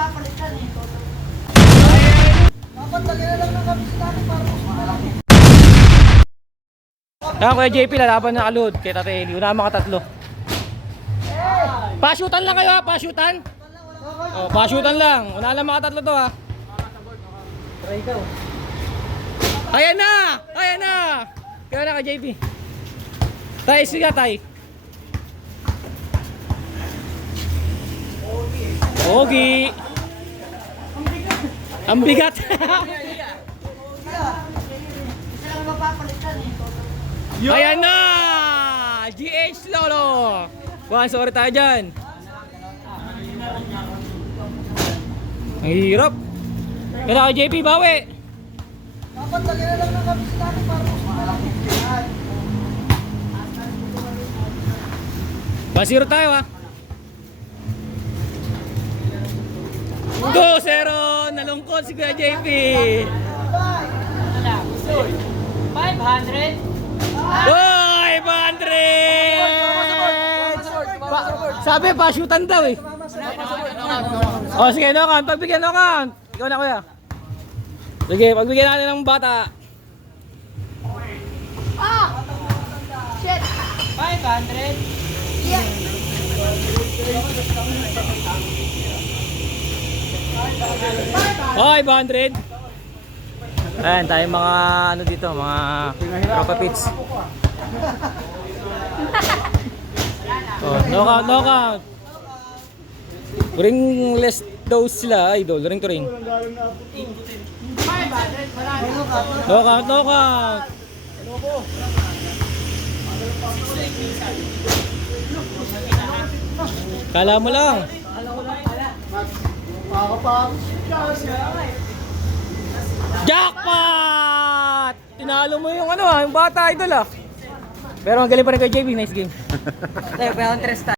mapapalitan eh. Dapat lagyan na lang ng kami sa akin para mas malaki. Ayan, Kuya JP, lalaban na kalud kay Tate Eli. Una mga tatlo. Pashutan lang kayo ha, pashutan. Oh, pashutan lang. Una lang mga tatlo to ha. Ayan na! Ayan na! Kaya na kay JP. Tay, siga tay. Ogi. Ang bigat. Isa lang mapapalitan eh. Ayan na! GH Lolo! Buwan, sorry tayo dyan. Ang hirap. Kaya kay JP, bawi. Dapat lagyan na lang ng kami sa akin para mas malaki. 1-0 tayo ha. 2-0! Nalungkot si Kuya JP. 500? Oy! 500! Sabi, pa-shootan daw eh. O sige, no count. Pagbigyan no count. Ikaw na kuya. Sige, pagbigyan natin ng bata. Shit! 500? Yeah! Oy, 500. Ayan, tayo mga ano dito, mga tropa pits. Oh, no count, no count. Ringless daw sila, idol. Ring to ring. No count, no count. Kala mo lang. Jackpot! Tinalo mo yung ano yung bata idol ah. Pero ang galing pa rin kay JB, nice game. Tayo, pero ang